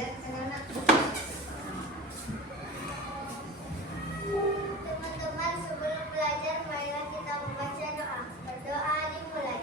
Teman-teman, sebelum belajar, marilah kita membaca doa. Berdoa dimulai.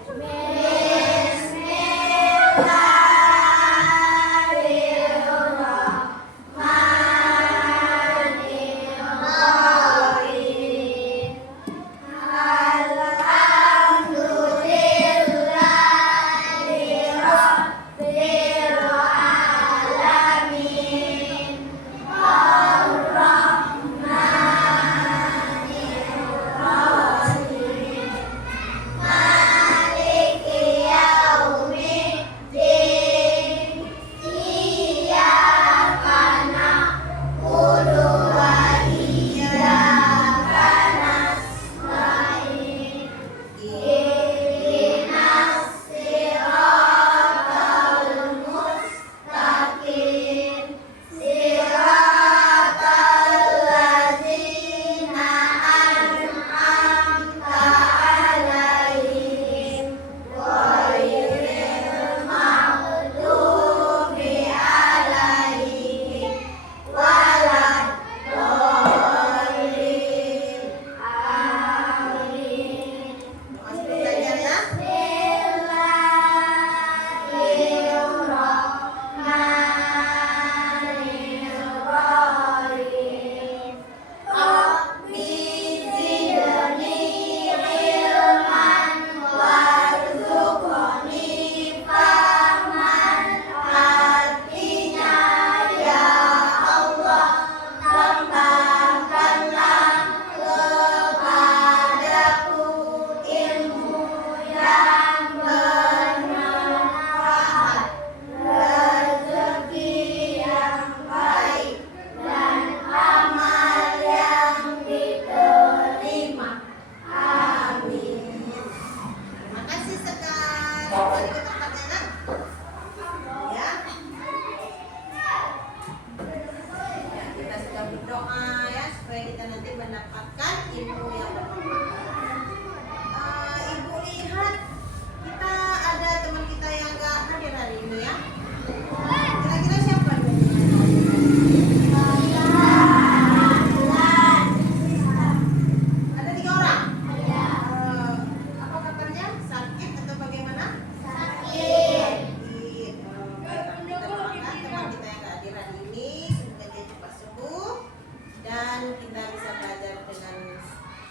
Kita bisa belajar dengan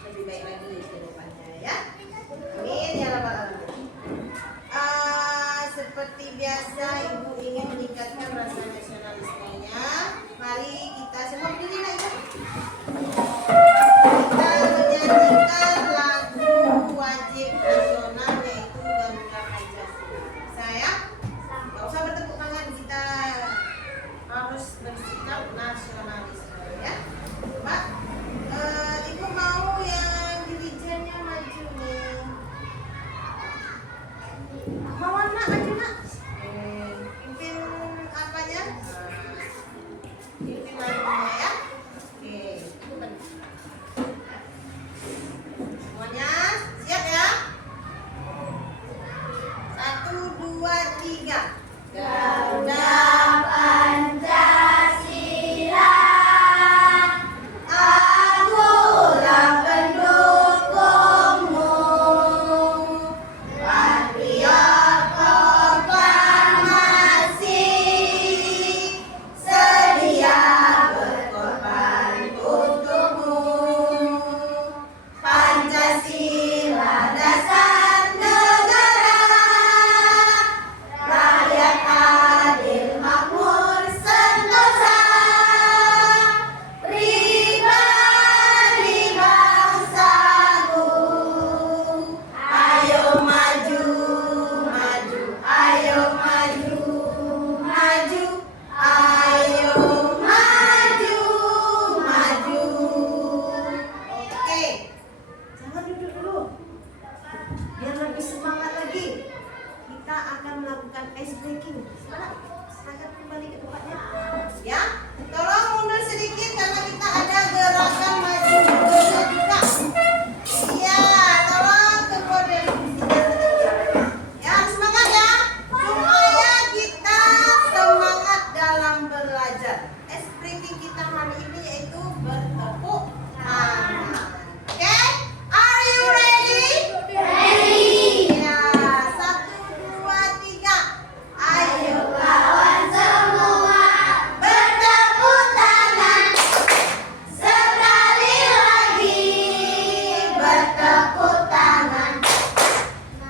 lebih baik kita hari ini yaitu bertepuk tangan. Oke? Are you ready? Ready. Ya, 1, 2, 3. Ayo kawan semua bertepuk tangan. Sekali lagi bertepuk tangan.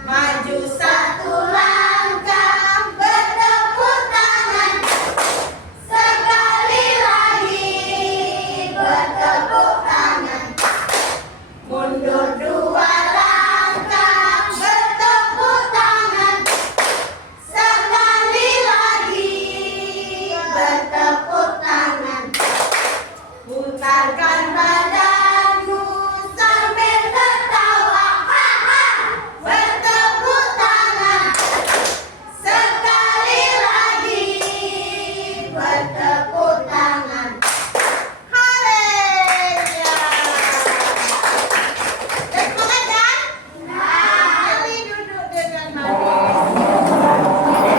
Maju 1 langkah bertepuk tangan. Sekali lagi bertepuk tangan. Mundur 2 langkah bertepuk tangan. Sekali lagi bertepuk tangan. Putarkan badanmu sambil tertawa. Bertepuk tangan. Sekali lagi bertepuk tangan. Haleluya. Dan semangat kan? Mari duduk dengan baik.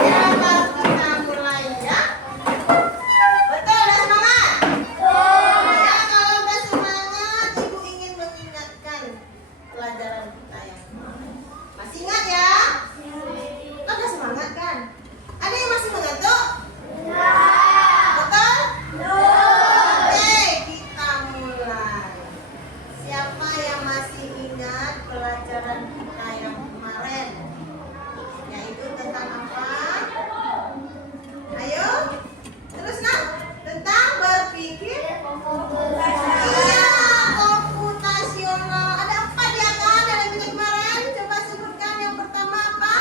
Ya, baru kita mulai ya. Betul dan semangat? Ya, kalau udah semangat, Ibu ingin mengingatkan pelajaran kita yang kemarin. Masih ingat ya? Kan udah semangat kan? Ada yang masih mengantuk? Betul? Oke, kita mulai. Siapa yang masih ingat pelajaran kita yang kemarin? Yaitu tentang apa? Ayo, terus nak. Tentang berpikir. Iya, komputasional. Ada apa dia kan dalam minggu kemarin? Coba sebutkan yang pertama apa?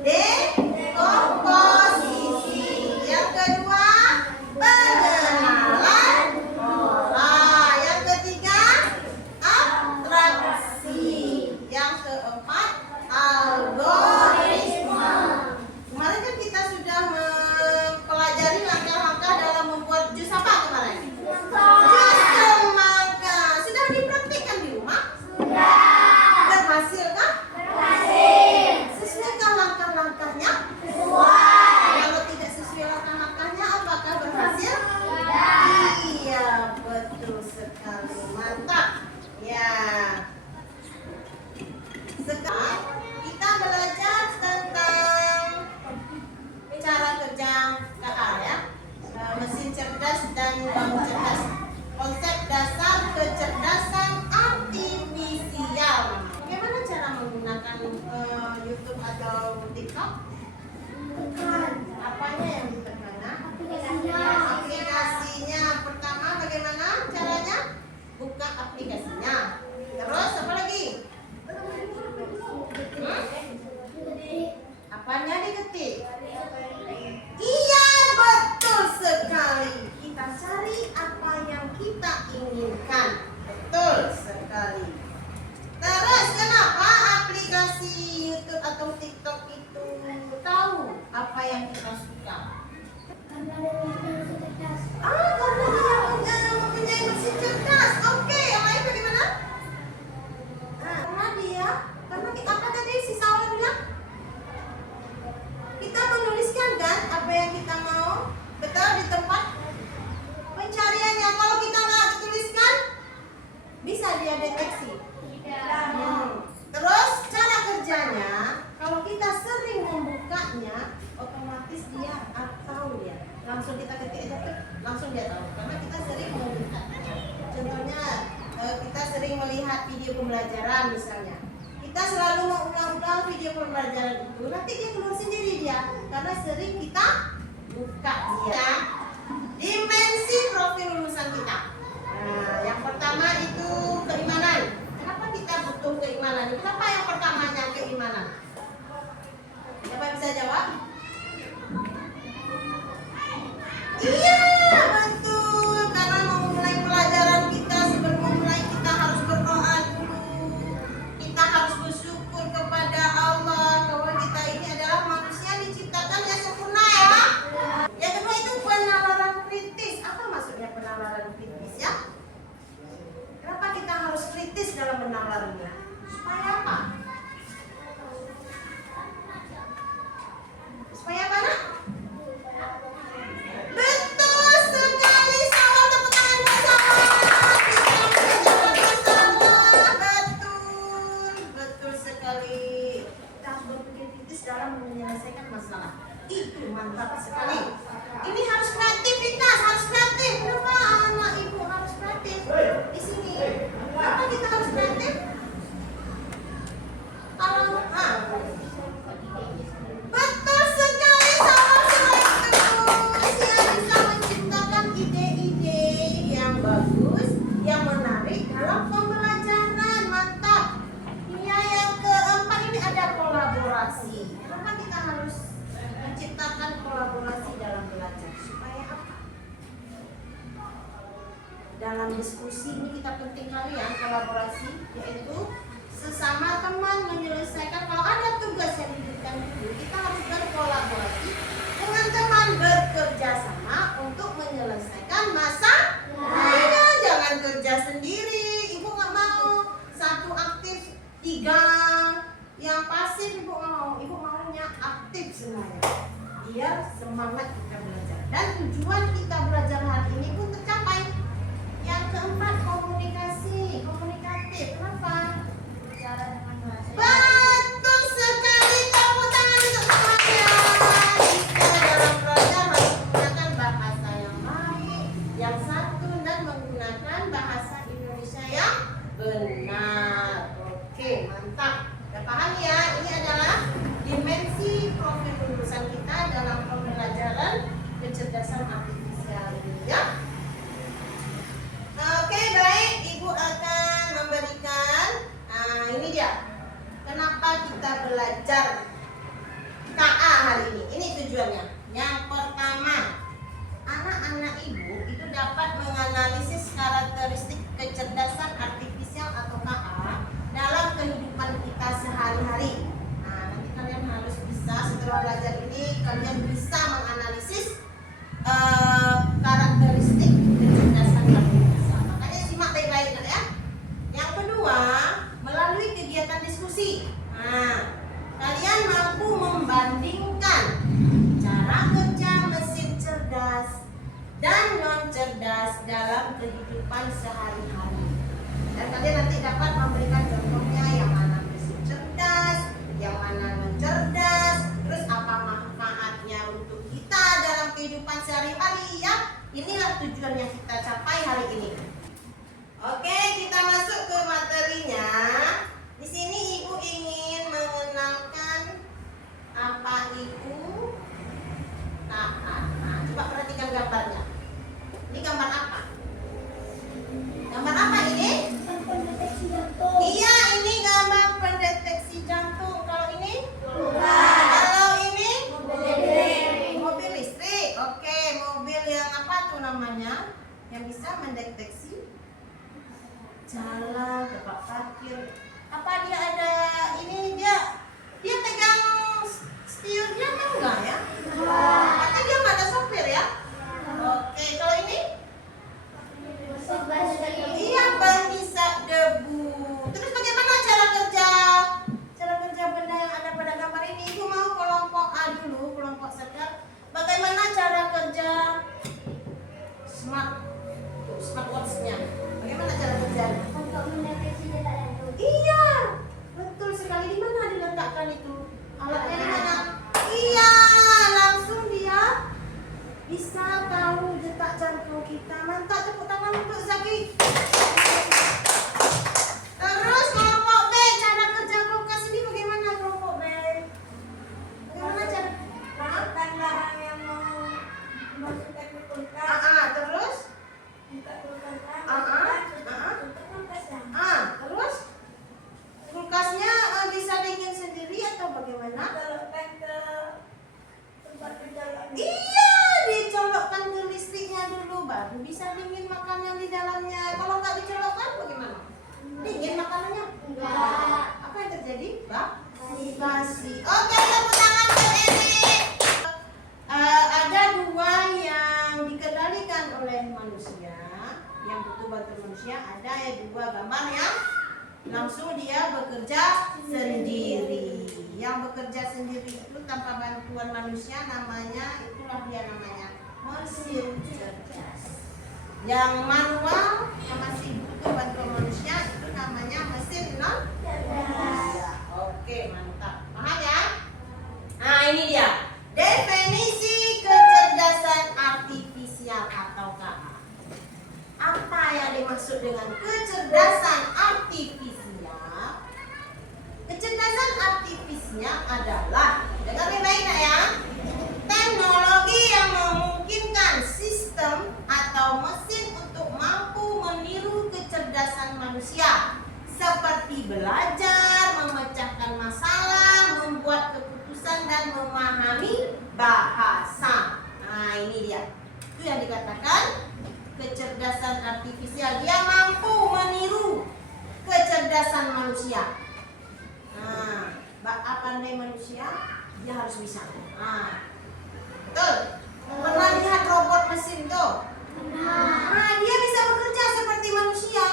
Dekomposisi. Yang kedua, pengenalan pola. Yang ketiga, abstraksi. Yang keempat, algoritma. Kemarin kan kita sudah mempelajari langkah-langkah dalam membuat jus apa kemarin? Jus semangka. Sudah dipraktikkan di rumah? Berhasil kah? Sesuaikah langkah-langkahnya? Kalau tidak sesuai langkah-langkahnya, apakah berhasil? Iya, betul sekali. Mantap. Ya. Sekarang kita belajar tentang cara kerja KR ya. Mesin cerdas dan bangun cerdas. Konsep dasar kecerdasan artifisial. Bagaimana cara menggunakan YouTube atau TikTok? Apanya yang ditekan? Aplikasinya. Pertama bagaimana caranya? Buka aplikasinya. Terus apa lagi? Apanya diketik? Iya, betul sekali. Kita cari apa yang kita inginkan. Betul sekali. Terus kenapa aplikasi YouTube atau TikTok itu tahu apa yang kita suka? Karena dia mempunyai mesin cerdas. Oke, yang lain bagaimana? Karena kita apa tadi si Saul bilang? Kita menuliskan kan apa yang kita mau, betul di tempat pencariannya. Kalau kita nggak tuliskan, bisa dia deteksi. Terus cara kerjanya, kalau kita sering membukanya, otomatis dia tahu ya. Langsung kita ketik aja, langsung dia tahu. Karena kita sering melihat. Contohnya, kita sering melihat video pembelajaran misalnya. Kita selalu mengulang-ulang video pembelajaran itu, nanti dia keluar sendiri dia, karena sering kita buka dia. Dimensi profil lulusan kita. Nah, yang pertama itu keimanan. Kenapa kita butuh keimanan? Kenapa yang pertamanya keimanan? Siapa bisa jawab? Iya, betul. Karena memulai pelajaran kita, sebelum memulai kita harus berdoa dulu. Kita harus bersyukur kepada Allah bahwa kita ini adalah manusia diciptakan yang sempurna ya. Yang kedua itu benar. dalam diskusi ini kita penting kalian kolaborasi, yaitu sesama teman menyelesaikan. Kalau ada tugas yang diberikan guru, kita harus berkolaborasi dengan teman, bekerja sama untuk menyelesaikan masalah. Jangan kerja sendiri. Ibu nggak mau satu aktif, tiga yang pasif. Ibu nggak mau. Ibu maunya aktif semuanya, biar semangat kita belajar dan tujuan kita belajar hari ini pun tercapai. Yang keempat, komunikasi, komunikatif. Kenapa? Bicara dengan bahasa. Betul sekali, tepuk tangan untuk semuanya. Kita dalam belajar harus menggunakan bahasa yang baik, yang santun, dan menggunakan bahasa Indonesia yang benar. Oke, mantap. Udah paham ya? Ini adalah dimensi profil lulusan kita dalam pembelajaran kecerdasan artifisial ini ya. Oke, baik. Ibu akan memberikan ini dia. Kenapa kita belajar KA hari ini? Ini tujuannya. Yang pertama, anak-anak ibu itu dapat menganalisis karakteristik kecerdasan artifisial atau KA dalam kehidupan kita sehari-hari. Nah, nanti kalian harus bisa setelah belajar ini kalian bisa menganalisis karakteristik kecerdasan artifisial. Makanya simak baik-baik ya. Yang kedua, melalui kegiatan diskusi. Nah, kalian mampu membandingkan cara kerja mesin cerdas dan non cerdas dalam kehidupan sehari-hari. Dan kalian nanti dapat memberikan contohnya yang mana mesin cerdas, yang mana non cerdas, terus apa manfaatnya untuk kita dalam kehidupan sehari-hari ya. Inilah tujuan yang kita capai hari ini. Oke, kita masuk ke materinya. Di sini ibu ingin mengenalkan apa itu KA. Nah, coba perhatikan gambarnya. Ini gambar apa? Gambar apa ini? Pendeteksi jantung. Iya, ini gambar pendeteksi jantung. Kalau ini? Bukan. Kalau ini? Mobil listrik. Mobil listrik. Oke, mobil yang apa tuh namanya? Yang bisa mendeteksi jalan, tempat parkir. Apa dia ada ini dia pegang setirnya kan enggak ya? Berarti dia nggak ada sopir ya? Oke, kalau ini? Mesin basah. Iya, penghisap debu. Terus bagaimana cara kerja benda yang ada pada gambar ini? Ibu mau kelompok A dulu, kelompok sekat. Bagaimana cara kerja smartwatch-nya? Bagaimana cara kerjanya? Untuk mendeteksi detak jantung. Iya, betul sekali. Di mana diletakkan itu? Alatnya di mana? Iya, langsung dia bisa tahu detak jantung kita. Mantap, tepuk tangan untuk Zaki. Terus kelompok B, cara kerja kulkas ini bagaimana kelompok B? Bagaimana cara? Masukkan barang yang mau dimasukkan ke kulkas. Terus? Buka kulkasnya. Tutup kulkasnya. Terus? Kulkasnya bisa dingin sendiri atau bagaimana? Colokkan ke tempat pencolok. Iya, dicolokkan ke listriknya dulu, baru bisa dingin makanan di dalamnya. Kalau nggak dicolokkan bagaimana? Dingin makanannya? Enggak. Apa yang terjadi? Basi. Basi. Oke, tepuk tangan buat Erik. Ada dua yang dikendalikan oleh manusia, yang betul-betul manusia. Ada dua gambar yang langsung dia bekerja sendiri. Yang bekerja sendiri itu tanpa bantuan manusia namanya, itulah dia namanya mesin cerdas. Yang manual yang masih butuh bantuan manusia itu namanya mesin non cerdas. Oke, mantap. Paham ya? Nah, ini dia definisi kecerdasan artifisial atau KA. Apa yang dimaksud dengan kecerdasan artifisial? Kecerdasan artifisial adalah, dengar baik-baik ya, teknologi yang memungkinkan sistem atau mesin untuk mampu meniru kecerdasan manusia, seperti belajar, memecahkan masalah, membuat keputusan, dan memahami bahasa. Nah, ini dia. Itu yang dikatakan kecerdasan kecerdasan artifisial. Dia mampu meniru kecerdasan manusia. Nah, apa pandai manusia? Dia harus bisa. Nah, betul. Pernah lihat robot mesin tuh? Nah, dia bisa bekerja seperti manusia.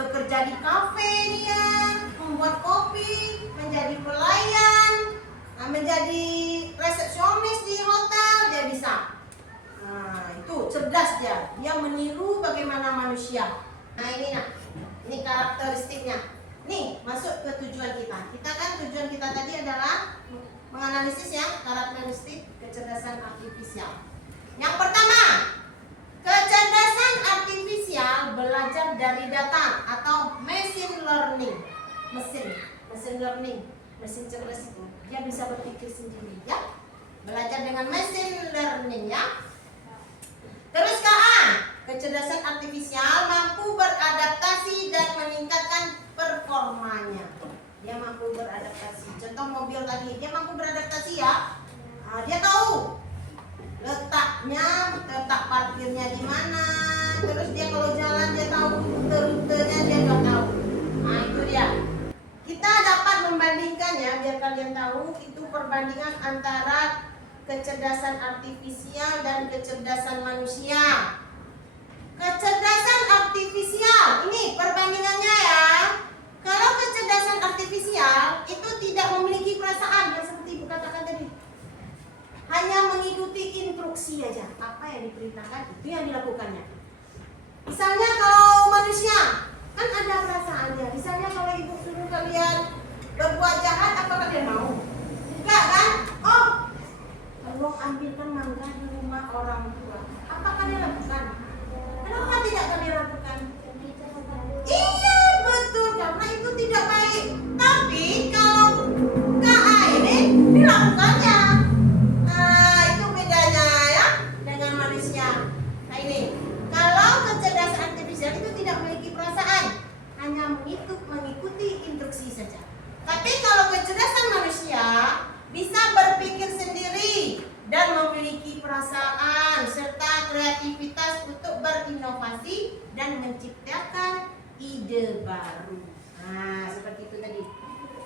Bekerja di kafe dia, membuat kopi, menjadi pelayan, menjadi resepsionis di hotel, dia bisa. Nah, itu cerdas dia. Dia meniru bagaimana manusia. Nah, ini karakteristiknya. Nih, masuk ke tujuan kita. Kita kan tujuan kita tadi adalah menganalisis ya karakteristik kecerdasan artifisial. Yang pertama, kecerdasan artifisial belajar dari data atau machine learning. Mesin learning, mesin cerdas itu dia bisa berpikir sendiri ya. Belajar dengan machine learning ya. Terus KA, kecerdasan artifisial mampu beradaptasi dan meningkatkan performanya. Dia mampu beradaptasi. Contoh mobil tadi, dia mampu beradaptasi ya. Nah, dia tahu letak parkirnya di mana. Terus dia kalau jalan dia tahu rute-rutenya, dia nggak tahu. Nah, itu dia. Kita dapat membandingkan ya, biar kalian tahu itu perbandingan antara kecerdasan artifisial dan kecerdasan manusia. Kecerdasan artifisial, ini perbandingannya ya. Kalau kecerdasan artifisial itu tidak memiliki perasaan, yang seperti Ibu katakan tadi. Hanya mengikuti instruksi aja. Apa yang diperintahkan itu yang dilakukannya. Misalnya kalau manusia kan ada perasaannya. Misalnya kalau Ibu suruh kalian berbuat jahat, apa kalian mau? Enggak kan? Oh, tolong ambilkan mangga di rumah orang tua. Apa kalian lakukan? Kenapa tidak kalian lakukan? Iya betul, karena itu tidak baik. Tapi kalau KA ini dilakukannya. Nah, itu bedanya ya dengan manusia. Nah ini, kalau kecerdasan artifisial itu tidak memiliki perasaan, hanya mengikuti instruksi saja. Tapi kalau kecerdasan manusia bisa berpikir sendiri dan memiliki perasaan serta kreativitas untuk berinovasi dan menciptakan ide baru. Nah, seperti itu tadi.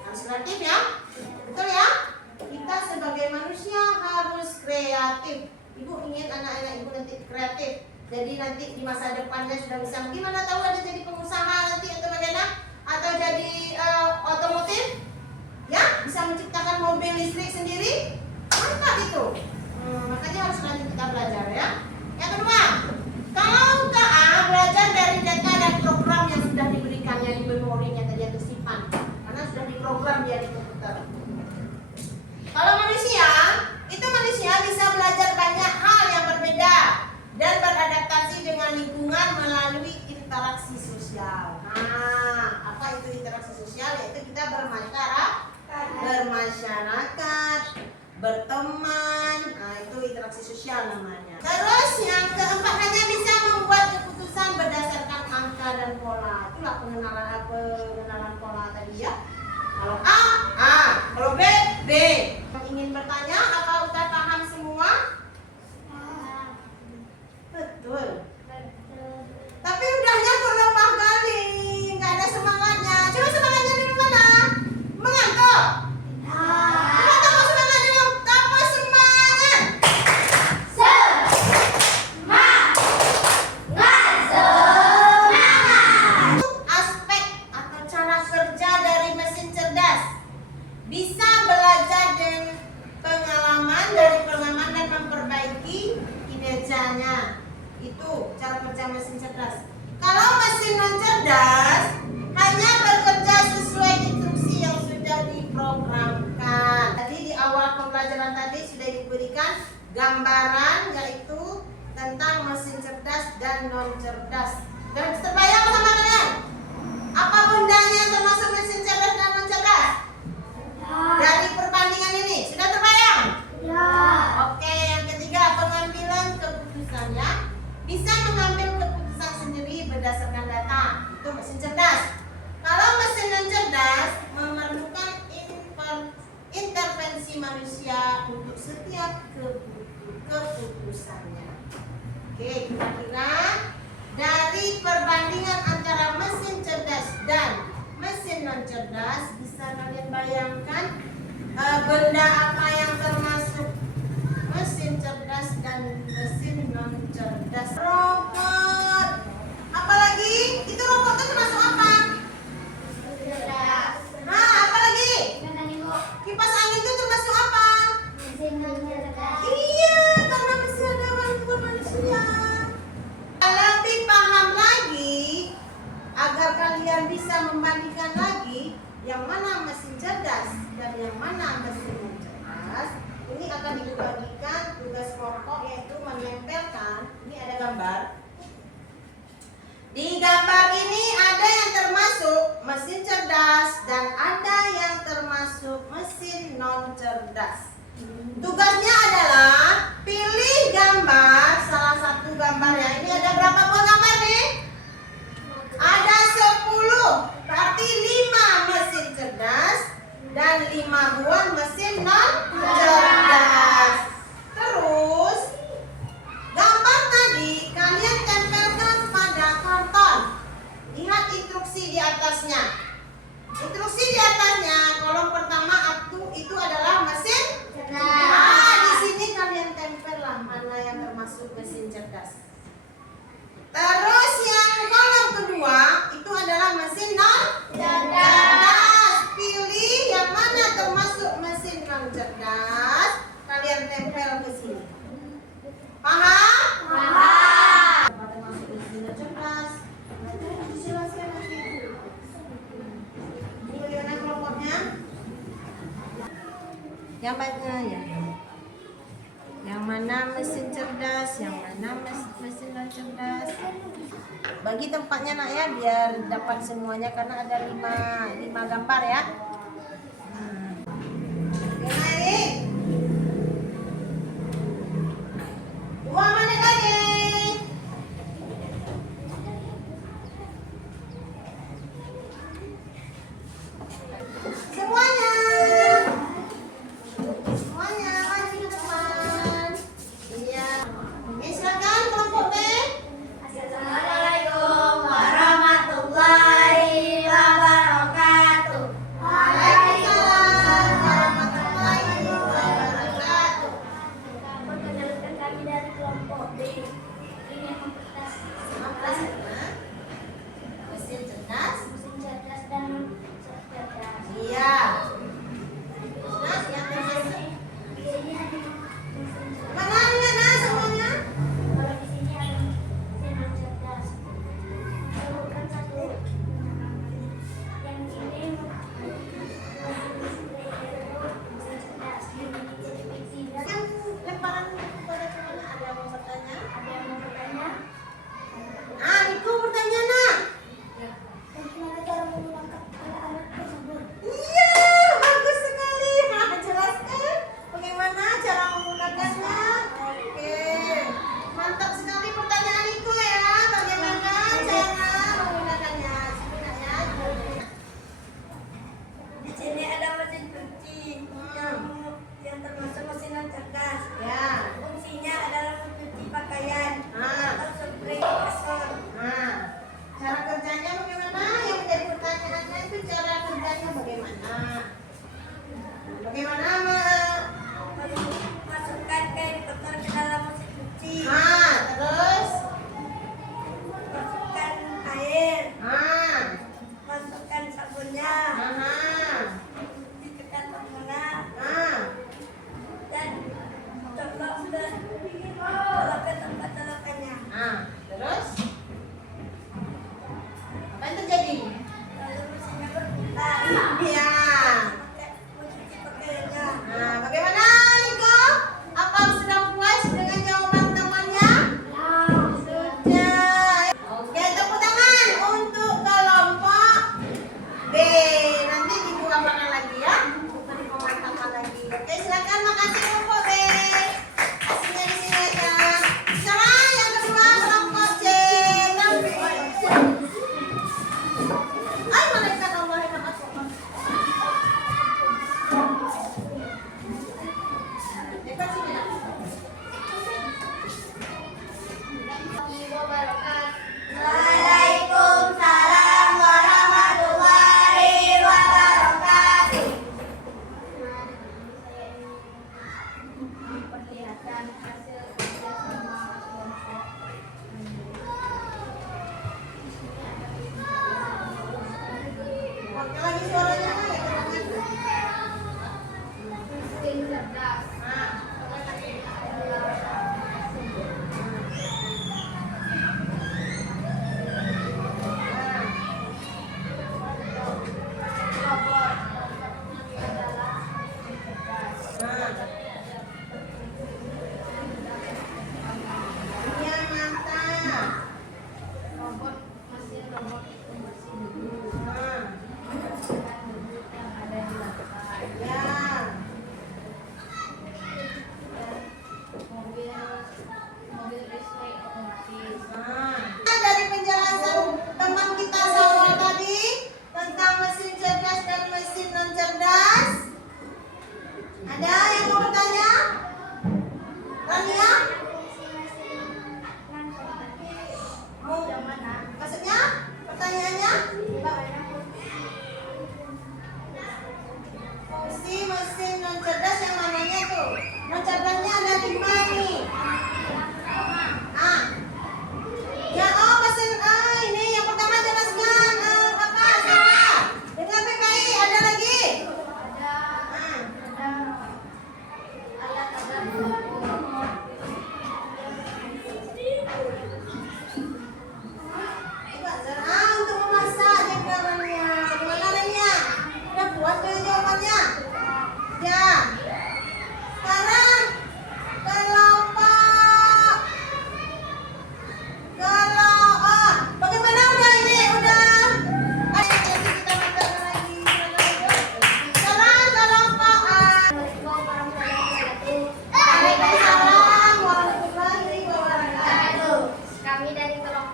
Harus kreatif ya. Betul ya? Kita sebagai manusia harus kreatif. Ibu ingin anak-anak ibu nanti kreatif. Jadi nanti di masa depannya sudah bisa, gimana tahu ada jadi pengusaha nanti atau bagaimana? Atau jadi otomotif? Ya, bisa menciptakan mobil listrik sendiri? Mantap itu. Makanya harus lanjut kita belajar ya. Yang kedua, kalau KA belajar dari data dan program yang sudah diberikannya di memorinya tadi atau simpan, karena sudah diprogram dia di komputer. Kalau manusia, itu manusia bisa belajar banyak hal yang berbeda dan beradaptasi dengan lingkungan melalui interaksi sosial. Nah, apa itu interaksi sosial? Yaitu kita bermasyarakat, berteman. Nah, itu interaksi sosial namanya. Terus yang keempat, hanya bisa membuat keputusan berdasarkan angka dan pola. Itulah pengenalan pola tadi ya. Kalau A, kalau B. Ingin bertanya, apa udah paham semua? Betul. Tapi udahnya kok lemah kali, nggak ada semangatnya. Coba semangatnya dulu mana? Mengantuk. Coba tambah semangat dulu, tambah semangat. Aspek atau cara kerja dari mesin cerdas. Bisa belajar dari pengalaman dan memperbaiki kinerjanya. Itu cara kerja mesin cerdas. Kalau mesin non cerdas hanya bekerja sesuai instruksi yang sudah diprogramkan. Tadi di awal pembelajaran tadi sudah diberikan gambaran yaitu tentang mesin cerdas dan non cerdas. Dan terbayang sama kalian? Apa bundanya termasuk mesin cerdas dan non cerdas? Dari perbandingan ini sudah terbayang? Ya. Oke, yang ketiga, pengambilan keputusannya. Bisa mengambil keputusan sendiri berdasarkan data. Itu mesin cerdas. Kalau mesin non cerdas memerlukan intervensi manusia untuk setiap keputusannya. Oke, kira-kira. Dan mesin non cerdas, bisa kalian bayangkan benda apa yang termasuk mesin cerdas dan mesin non cerdas? Robot. Apalagi? Itu robot itu termasuk apa? Cerdas. Nah, apalagi? Mekanik. Kipas angin itu termasuk apa? Mesin non cerdas. Iya, karena masih ada bantuan manusia. Lebih paham lagi, agar kalian bisa membandingkan lagi yang mana mesin cerdas dan yang mana mesin non cerdas. Ini akan dibagikan tugas pokok yaitu menempelkan. Ini ada gambar. Di gambar ini ada yang termasuk mesin cerdas dan ada yang termasuk mesin non cerdas. Tugasnya adalah pilih gambar, salah satu gambarnya. Ini ada berapa buah gambar nih? Ada 10, berarti 5 mesin cerdas dan 5 buah mesin non cerdas. Terus gambar tadi kalian tempelkan pada karton. Lihat instruksi di atasnya. Instruksi di atasnya kolom pertama itu adalah mesin cerdas. Nah, di sini kalian tempellah mana yang termasuk mesin cerdas. Terus yang kolom kedua itu adalah mesin non cerdas. Pilih yang mana termasuk mesin non cerdas, kalian tempel ke sini. Paham? Paham. Apa termasuk mesin non cerdas? Dijelaskan nanti. Ini bagaimana kelompoknya? Yang mana ya? Yang mana mesin cerdas, yang mana mesin non cerdas. Bagi tempatnya nak ya, biar dapat semuanya karena ada 5 gambar ya. Gimana ini? 2 menit lagi. Semuanya. Semuanya maju ke depan. Iya. Oke, silakan kelompok B. Assalamualaikum warahmatullahi wabarakatuh. Waalaikumsalam warahmatullahi wabarakatuh. Perkenalkan kami dari kelompok B. Ini yang mempertas Mesin cerdas. mesin cerdas dan cerdas. Iya. Nah, yang termasuk. Di sini ada mesin cerdas. Mana lihat nah semuanya? Kalau di sini ada mesin non cerdas. Bukan satu. Yang ini mesin cerdas. Yang lemparan kepada semuanya ada yang mau bertanya? Ada yang mau bertanya? Ah, Niku bertanya nak. Bagaimana cara menggunakan alat-alat tersebut? Iya, bagus sekali. Nah, jelaskan bagaimana cara menggunakannya. Oke, mantap sekali pertanyaan Niku ya. Bagaimana cara menggunakannya? Sebenarnya ya. Di sini ada mesin cuci yang termasuk mesin non cerdas. Ya. Fungsinya adalah mencuci pakaian atau spray kasur. Nah, cara kerjanya bagaimana? Yang menjadi pertanyaannya itu cara kerjanya bagaimana? Bagaimana, Mak? Masukkan kain kotor ke dalam mesin cuci. Nah, terus? Masukkan air. Nah, Masukkan sabunnya. Ditekan pengguna nah. dan colok ke tempat colokannya. Nah, terus? Apa yang terjadi? Lalu mesinnya berputar. Iya. Mencuci pakaiannya. Nah, bagaimana, Niko? Apa sudah puas dengan jawaban temannya? Sudah. Oke, tepuk tangan untuk kelompok B. Nanti dibuka-bukakan lagi ya. Bukan dikomentakan lagi. Oke, silakan. Makasih kelompok B. Hasilnya di sini aja. Sama yang kedua kelompok C. Ay, malaikat Allah yang maha kuasa. Dekat sini ya. Waalaikumsalam warahmatullahi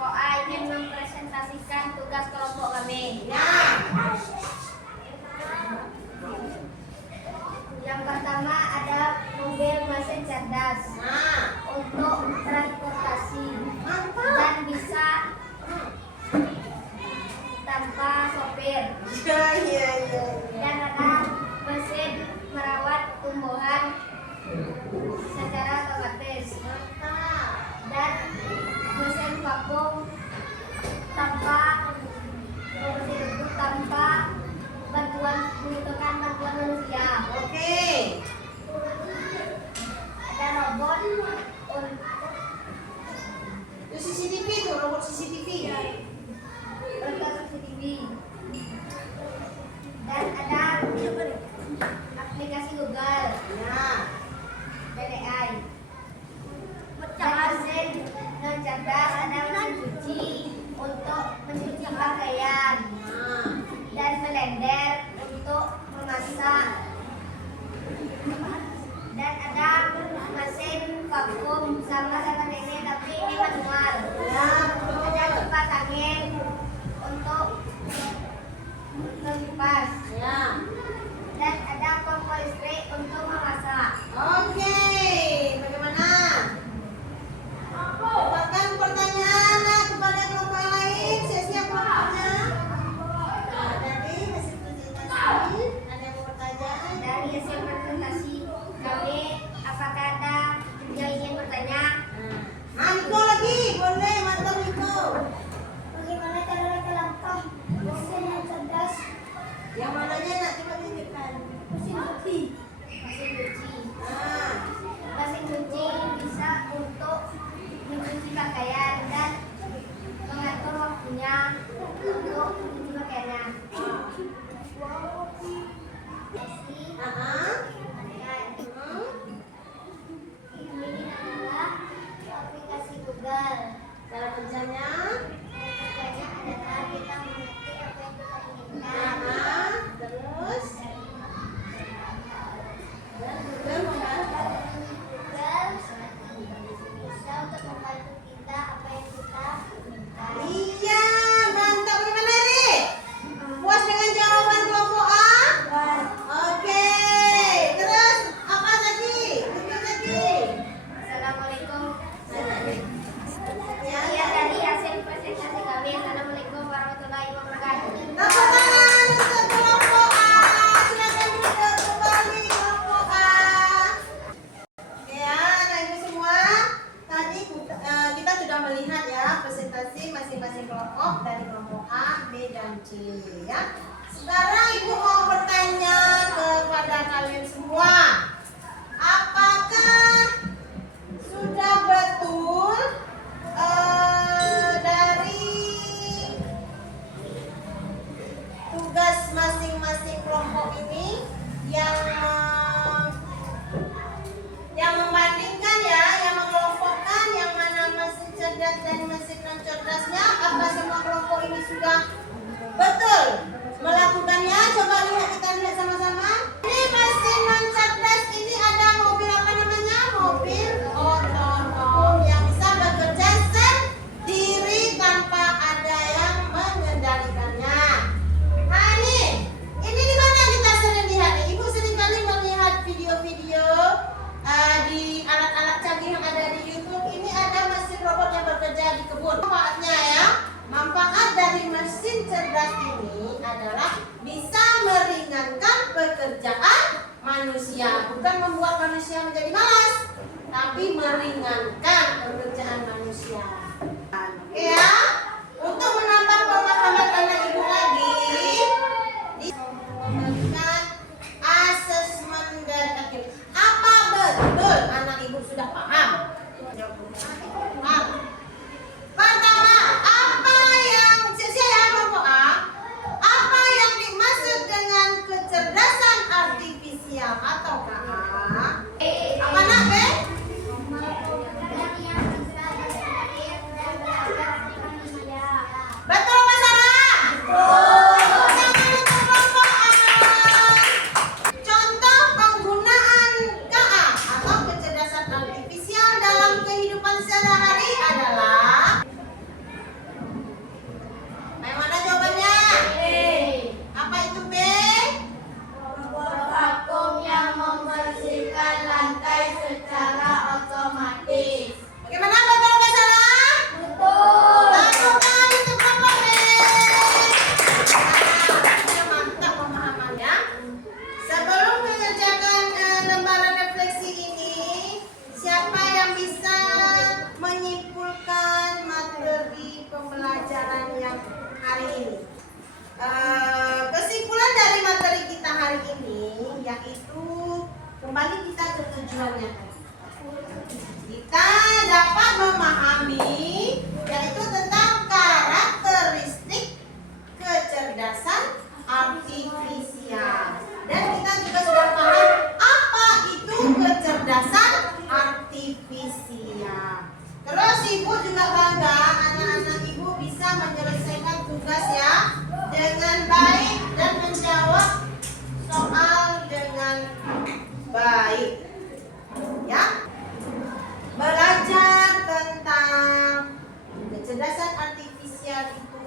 kelompok A ingin mempresentasikan tugas kelompok kami. Ya. Yang pertama ada mobil mesin cerdas Nah, untuk transportasi mantap. dan bisa tanpa sopir. Ya. Dan ada mesin merawat tumbuhan secara otomatis Mantap. dan mesin vakum tanpa membutuhkan bantuan manusia. Oke. Ada robot untuk Itu CCTV tuh, robot CCTV. CCTV dan ada aplikasi Google Ya. dan AI. Dan mesin non cerdas ada mesin cuci untuk mencuci pakaian Nah. dan blender untuk memasak. Dan ada mesin vakum sama seperti ini tapi ini manual. Ya, Ada betul. kipas angin untuk kipas Ya. dan ada kompor listrik untuk memasak. Oke, bagaimana? Dapatkan pertanyaan kepada kelompok lain. Siap-siap kelompoknya. Nah, dari hasil presentasi, ada yang mau bertanya? Dari hasil presentasi kami, apakah ada yang ingin bertanya? Nah, Niko lagi, boleh, mantap Niko. Bagaimana cara kelompok mesin yang cerdas? Yang mananya nak coba tunjukkan? Mesin cuci. Mesin cuci. Nah, Mesin cuci bisa untuk mencuci pakaian dan mengatur waktunya untuk mencuci pakaiannya. ah, Ini adalah aplikasi Google. cara kerjanya? Caranya adalah kita mengetik apa yang kita inginkan. Terus? Dan Google membantu. Google bisa untuk membantu kita apa yang kita inginkan. Iya, mantap. Bagaimana nih? Puas dengan jawaban kelompok A? Oke. Terus apa tadi? Tunjuk tadi. Assalamualaikum. Ya. Sekian dari hasil presentasi kami. Assalamualaikum warahmatullahi wabarakatuh. Tepuk tangan untuk kelompok A. Silakan duduk kembali kelompok A. Ya, anak ibu semua. Tadi kita sudah melihat ya presentasi masing-masing kelompok dari kelompok A, B, dan C ya. Sekarang ibu mau bertanya kepada kalian semua. Apakah sudah betul dari tugas masing-masing kelompok ini yang membandingkan ya, yang mengelompokkan yang mana mesin cerdas dan mesin non cerdasnya? Apa semua kelompok ini sudah betul melakukannya? Coba kita lihat sama-sama. Ini mesin non cerdas ini ada mobil apa namanya? Mobil otonom yang bisa bekerja sendiri tanpa ada yang mengendalikannya. Nah ini di mana kita sering lihat? Ibu sering kali melihat video-video di alat-alat canggih yang ada di YouTube. Ini ada mesin robot yang bekerja di kebun. Manfaatnya ya, manfaat dari mesin cerdas ini adalah bisa meringankan pekerjaan manusia, bukan membuat manusia menjadi malas, tapi meringankan pekerjaan manusia. Oke ya, untuk menambah pemahaman anak ibu lagi, memberikan asesmen dari akhir. Apa betul anak ibu sudah paham? Paham. Pertama, apa yang saya kelompok A? Apa yang dimaksud dengan kecerdasan artifisial atau KA? Apa nak, Be? Yang bisa berpikir pembelajaran yang hari ini. Kesimpulan dari materi kita hari ini yaitu kembali kita ke tujuannya. Kita dapat memahami yaitu tentang karakteristik kecerdasan artifisial. Dan kita juga sudah paham apa itu kecerdasan artifisial. Terus ibu juga bangga anak-anak ibu bisa menyelesaikan tugas ya dengan baik dan menjawab soal dengan baik. Ya. Belajar tentang kecerdasan artifisial itu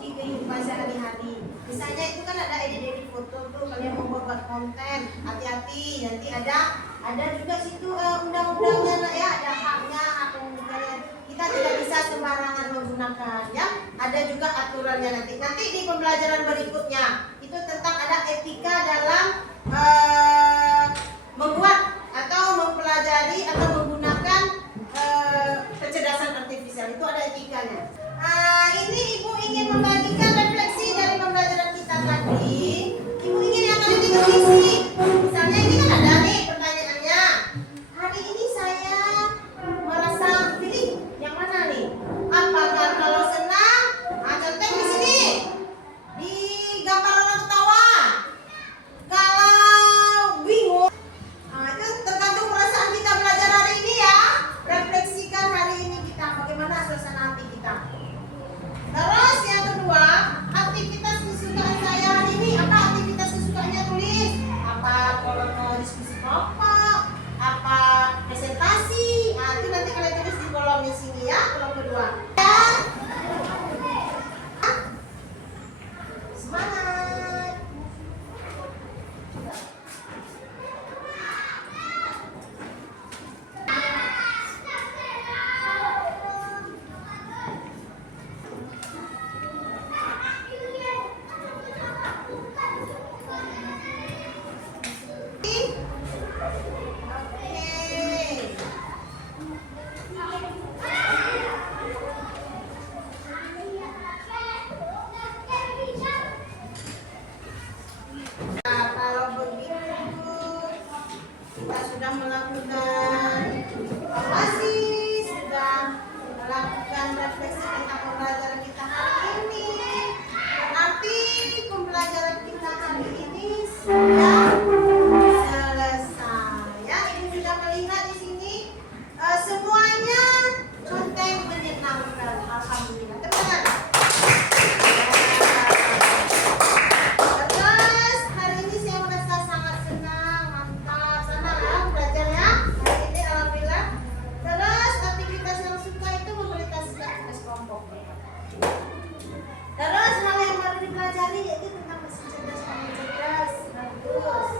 di kehidupan sehari-hari. Misalnya itu kan ada edit foto tuh, kalian mau buat konten, hati-hati nanti ada juga situ undang-undangnya nak ya, ada haknya, hak penggunaan. Kita tidak bisa sembarangan menggunakan ya. Ada juga aturannya nanti. Nanti di pembelajaran berikutnya itu tentang ada etika dalam membuat atau mempelajari atau menggunakan kecerdasan artifisial, itu ada etikanya. Ini ibu ingin membagikan refleksi dari pembelajaran kita tadi. Ibu ingin yang kalian isi. Misalnya ini kan ada nih pertanyaannya. Hari ini saya merasa pilih yang mana nih? Apakah kalau senang? Contoh di sini di gambar orang ketawa. Kalau bingung, itu tergantung perasaan kita belajar hari ini ya. Refleksikan hari ini kita bagaimana suasana hati kita. Terus yang kedua, aktivitas kesukaan saya hari ini apa? Aktivitas kesukaannya tulis. Apa kalau diskusi kelompok, apa presentasi. Nah, itu nanti kalian tulis di kolom di sini ya, kolom kedua. Ya. Semangat. Nah, kalau begitu kita sudah melakukan evaluasi, sudah melakukan refleksi tentang pembelajaran kita hari ini. Berarti pembelajaran kita hari ini sudah selesai. Ya, ibu sudah melihat di sini semuanya konten menyenangkan. Alhamdulillah. Tepuk tangan. Terus hari ini saya merasa sangat senang, mantap, senang ya belajarnya hari ini alhamdulillah. Terus aktivitas yang suka itu mempresentasikan tugas kelompok. Terus hal yang baru dipelajari yaitu tentang mesin cerdas dan cerdas. Bagus.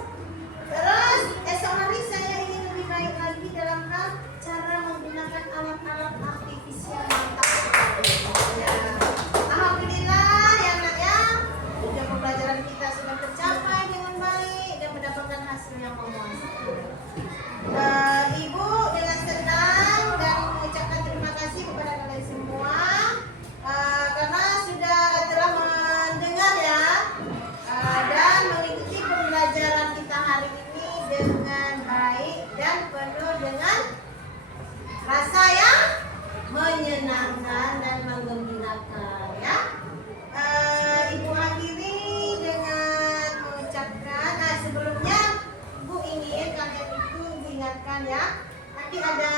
Terus esok hari saya ingin lebih baik lagi dalam hal cara menggunakan alat-alat artifisial mantap. Ya. Alhamdulillah ya nak ya. Udah pembelajaran kita sudah tercapai dengan baik dan mendapatkan hasil yang memuaskan. Ibu dengan senang dan mengucapkan terima kasih kepada kalian semua karena sudah telah mendengar ya dan mengikuti pembelajaran kita hari ini dengan baik dan penuh dengan rasa yang menyenangkan dan menggembirakan ya. Ibu akhiri dengan mengucapkan sebelumnya ibu ingin kalian itu ingatkan ya, nanti ada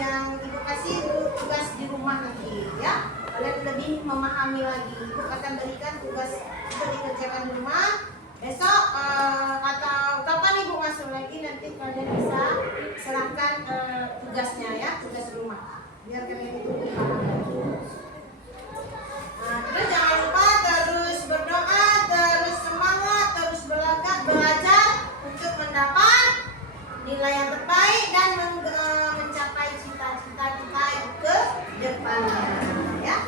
yang ibu kasih tugas di rumah lagi ya, kalian lebih memahami lagi. Ibu akan berikan tugas itu dikerjakan di rumah besok atau kapan ibu masuk lagi, nanti kalian bisa serahkan tugasnya ya, tugas rumah biar kalian itu paham lagi. Terus jangan lupa terus berdoa, terus semangat, terus belajar untuk mendapat nilai yang terbaik dan mencapai cita-cita kita ke depannya ya.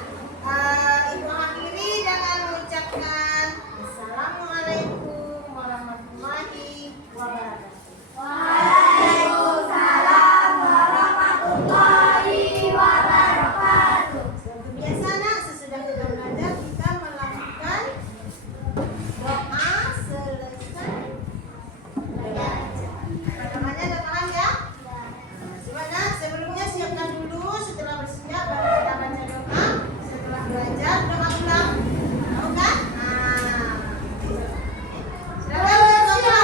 Ibu akhiri dengan mengucapkan Assalamualaikum warahmatullahi wabarakatuh. Waalaikumsalam warahmatullahi wabarakatuh. belajar doa ulang. Tahu kan? Silakan doa.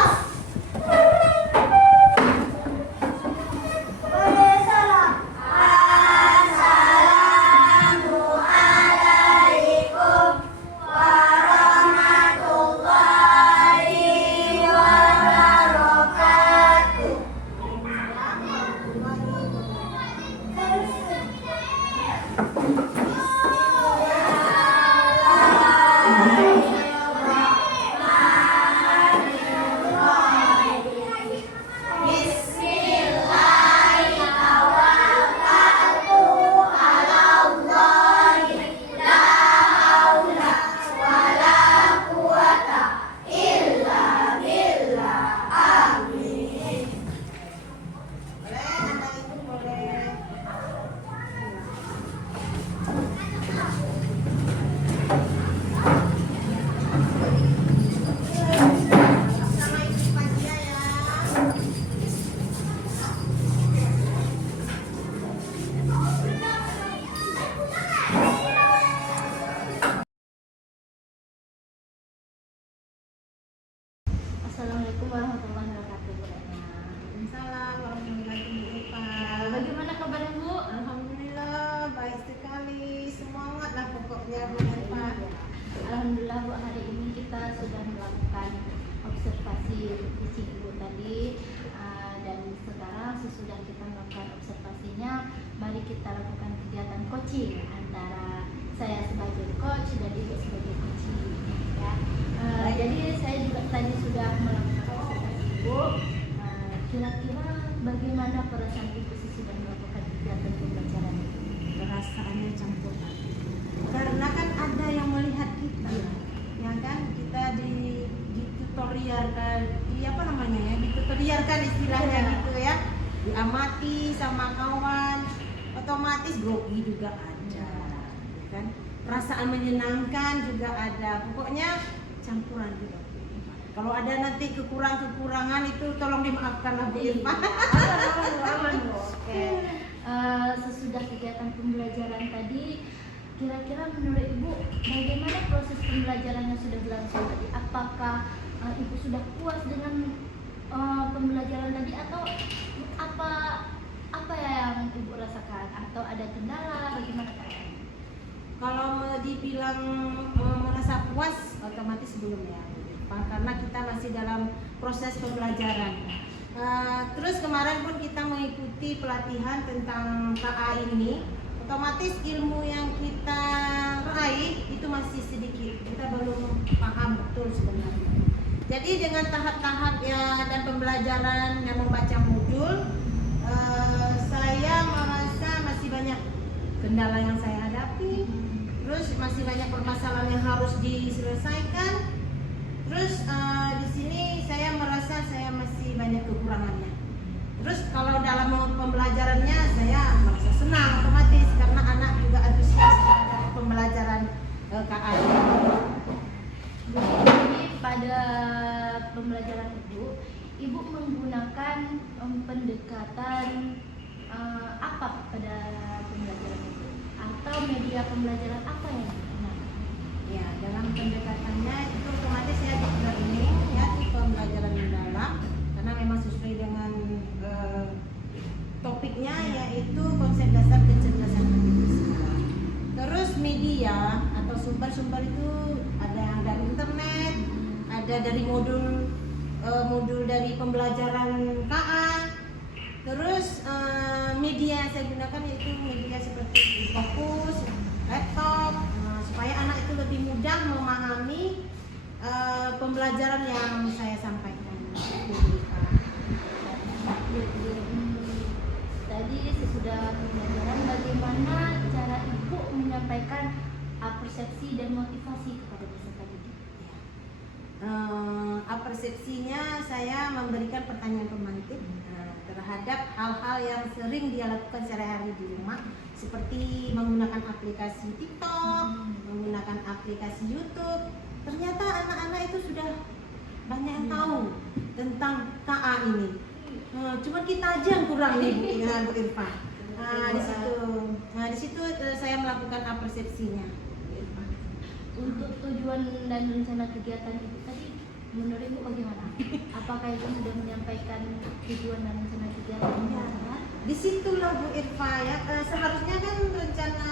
Assalamualaikum warahmatullahi wabarakatuh. Boleh, anak itu boleh. Sama ibu Fatia ya. Assalamualaikum warahmatullahi wabarakatuh. Bu Rena. Waalaikumsalam warahmatullahi wabarakatuh. Bagaimana kabar Bu? Alhamdulillah baik sekali, semangat lah pokoknya Bu Irfa. Alhamdulillah Bu, hari ini kita sudah melakukan observasi kucing Ibu tadi. Dan sekarang sesudah kita melakukan observasinya, mari kita lakukan kegiatan coaching antara saya sebagai coach dan Ibu sebagai coaching. Ya. Jadi saya juga tadi sudah melakukan observasi Ibu. Kira-kira bagaimana perasaan Ibu sesudah melakukan kegiatan pembelajaran itu? Perasaannya campur aduk. Karena kan ada yang melihat kita, ya kan? Kita di tutorialkan, di apa namanya ya? Ditutorialkan istilahnya gitu ya. Diamati sama kawan, otomatis grogi juga ada, ya kan? Perasaan menyenangkan juga ada. Pokoknya campuran gitu. Kalau ada nanti kekurangan itu tolong dimaafkanlah Bu Irfa. Aman, Bu. Oke. Sesudah kegiatan pembelajaran tadi, kira-kira menurut Ibu bagaimana proses pembelajaran yang sudah berlangsung tadi? Apakah Ibu sudah puas dengan pembelajaran tadi atau apa yang Ibu rasakan atau ada kendala? Bagaimana keadaannya? Kalau mau dibilang merasa puas, otomatis belum ya, karena kita masih dalam proses pembelajaran. Terus kemarin pun kita mengikuti pelatihan tentang KA ini, otomatis ilmu yang kita raih itu masih sedikit, kita belum paham betul sebenarnya. Jadi dengan tahap-tahap ya dan pembelajaran yang membaca modul, saya merasa masih banyak kendala yang saya hadapi. Terus masih banyak permasalahan yang harus diselesaikan. Terus di sini saya merasa saya masih banyak kekurangannya. Terus kalau dalam pembelajarannya saya merasa senang otomatis karena anak juga antusias terhadap pembelajaran KA. Jadi pada pembelajaran Ibu menggunakan pendekatan apa pada pembelajaran itu? Atau media pembelajaran apa yang digunakan? Ya, dalam pendekatannya itu otomatis ya di learning ya, di pembelajaran mendalam karena memang sesuai dengan topiknya yaitu konsep dasar kecerdasan artifisial. Terus media atau sumber-sumber itu ada yang dari internet, ada dari modul dari pembelajaran KA. Terus media yang saya gunakan yaitu media seperti fokus, laptop, supaya anak itu lebih mudah memahami pembelajaran yang saya sampaikan. Tadi sesudah pembelajaran, bagaimana cara Ibu menyampaikan persepsi dan motivasi kepada peserta didik? Persepsinya saya memberikan pertanyaan pemantik terhadap hal-hal yang sering dia lakukan sehari-hari di rumah, seperti menggunakan aplikasi TikTok, menggunakan aplikasi YouTube. Ternyata anak-anak itu sudah banyak yang tahu tentang KA ini. Cuma kita aja yang kurang nih Bu Irfa. Di situ saya melakukan persepsinya. Untuk tujuan dan rencana kegiatan Ibu tadi, menurut Ibu bagaimana? Apakah Ibu sudah menyampaikan tujuan dan rencana kegiatannya? Disitulah Bu Irfa ya, seharusnya kan rencana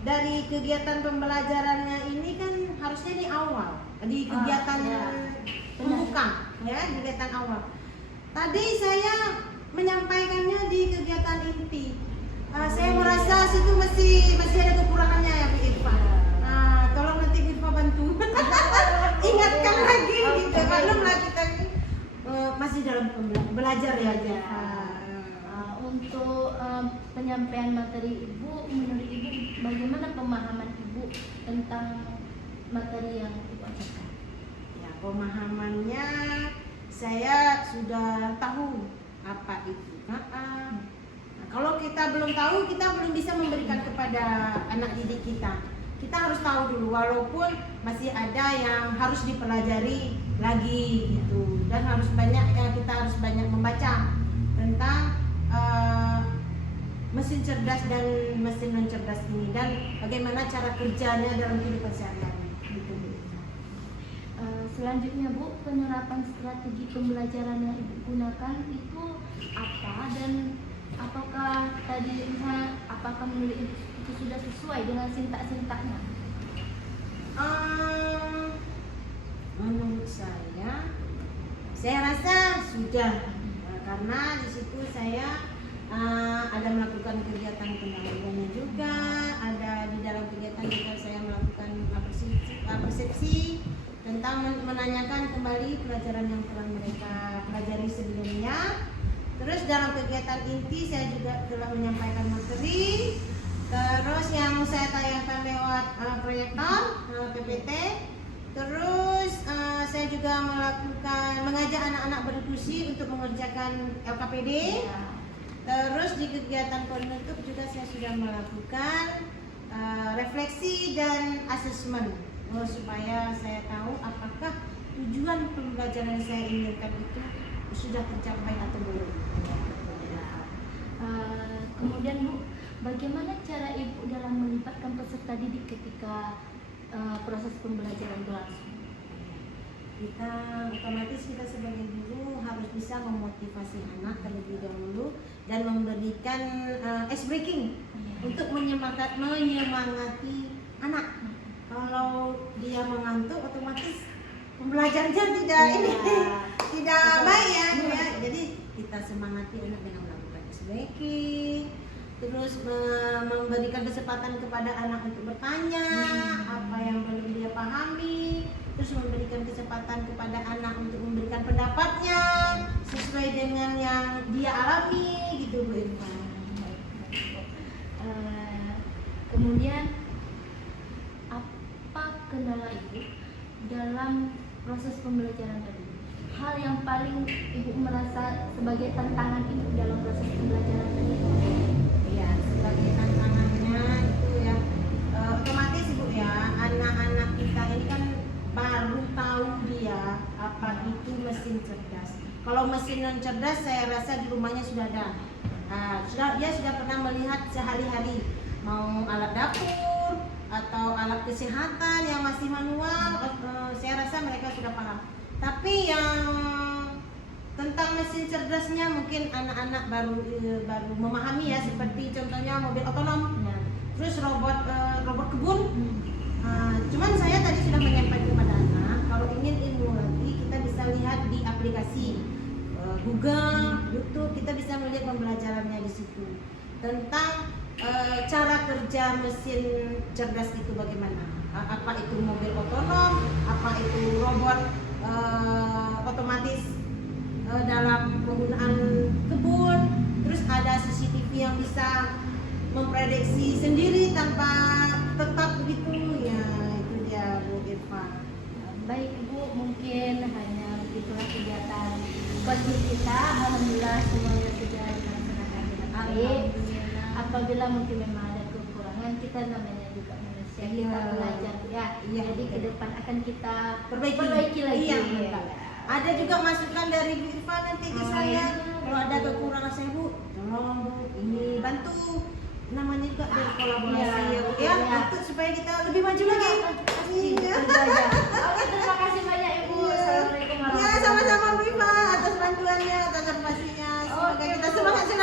dari kegiatan pembelajarannya ini kan harusnya di awal, di kegiatan ya. pembuka ya, kegiatan awal. Tadi saya menyampaikannya di kegiatan inti. Saya merasa situ masih ada kekurangannya ya Bu Irfa. Tolong nanti Bu Irfa bantu ingatkan lagi gitu. Maklumlah kita ini masih dalam belajar ya. Untuk penyampaian materi Ibu, menurut Ibu bagaimana pemahaman Ibu tentang materi yang Ibu ajarkan? Ya, pemahamannya saya sudah tahu apa itu KA. Nah, kalau kita belum tahu, kita belum bisa memberikan kepada anak didik kita. Kita harus tahu dulu, walaupun masih ada yang harus dipelajari lagi gitu, dan kita harus banyak membaca tentang mesin cerdas dan mesin non cerdas ini, dan bagaimana cara kerjanya dalam kehidupan sehari-hari gitu. Selanjutnya Bu, penerapan strategi pembelajaran yang Ibu gunakan itu apa, dan apakah tadi apakah menurut Ibu itu sudah sesuai dengan sintak-sintaknya? Menurut saya rasa sudah. Karena di situ saya ada melakukan kegiatan pendahuluannya juga, ada di dalam kegiatan juga saya melakukan persepsi tentang menanyakan kembali pelajaran yang telah mereka pelajari sebelumnya. Terus dalam kegiatan inti saya juga telah menyampaikan materi. Terus yang saya tayangkan lewat proyektor PPT. Terus saya juga mengajak anak-anak berdiskusi untuk mengerjakan LKPD. Terus di kegiatan penutup juga saya sudah melakukan refleksi dan asesmen supaya saya tahu apakah tujuan pembelajaran yang saya inginkan itu sudah tercapai atau belum. Kemudian Bu, bagaimana cara Ibu dalam melibatkan peserta didik ketika proses pembelajaran berlangsung? Kita otomatis kita sebagai guru harus bisa memotivasi anak terlebih dahulu dan memberikan ice breaking untuk menyemangati anak. Kalau dia mengantuk, otomatis pembelajarannya tidak baik ya. Jadi kita semangati anak dengan melakukan ice breaking. Terus memberikan kesempatan kepada anak untuk bertanya apa yang belum dia pahami, terus memberikan kesempatan kepada anak untuk memberikan pendapatnya sesuai dengan yang dia alami gitu Bu Irfa. Kemudian apa kendala Ibu dalam proses pembelajaran tadi? Hal yang paling Ibu merasa sebagai tantangan Ibu dalam proses pembelajaran tadi? Ya, sebagai tantangannya itu ya otomatis Ibu ya, anak-anak kita ini kan baru tahu dia apa itu mesin cerdas. Kalau mesin non cerdas saya rasa di rumahnya sudah ada. Dia sudah pernah melihat sehari-hari, mau alat dapur atau alat kesehatan yang masih manual, saya rasa mereka sudah paham. Tapi yang tentang mesin cerdasnya mungkin anak-anak baru memahami ya, seperti contohnya mobil otonom, terus robot kebun. Cuman saya tadi sudah menyampaikan kepada anak, kalau ingin ilmu lagi kita bisa lihat di aplikasi Google, YouTube, kita bisa melihat pembelajarannya di situ tentang cara kerja mesin cerdas itu bagaimana. Apa itu mobil otonom, apa itu robot otomatis dalam penggunaan kebun, terus ada CCTV yang bisa memprediksi sendiri tanpa tetap begitu ya. Itu dia Bu Irfa. Baik Ibu, mungkin hanya begitulah kegiatan coaching kita. Alhamdulillah semuanya sudah dilaksanakan dengan baik. Apabila mungkin memang ada kekurangan, kita namanya juga manusia, kita belajar ya. Jadi ke depan akan kita perbaiki lagi. Iya. Ada juga masukan dari Bu Irfa nanti ke saya. Kalau ada kekurangan saya Bu, tolong Bu, ini bantu. Namanya juga berkolaborasi ya Bu ya, untuk supaya kita lebih maju lagi. semangat.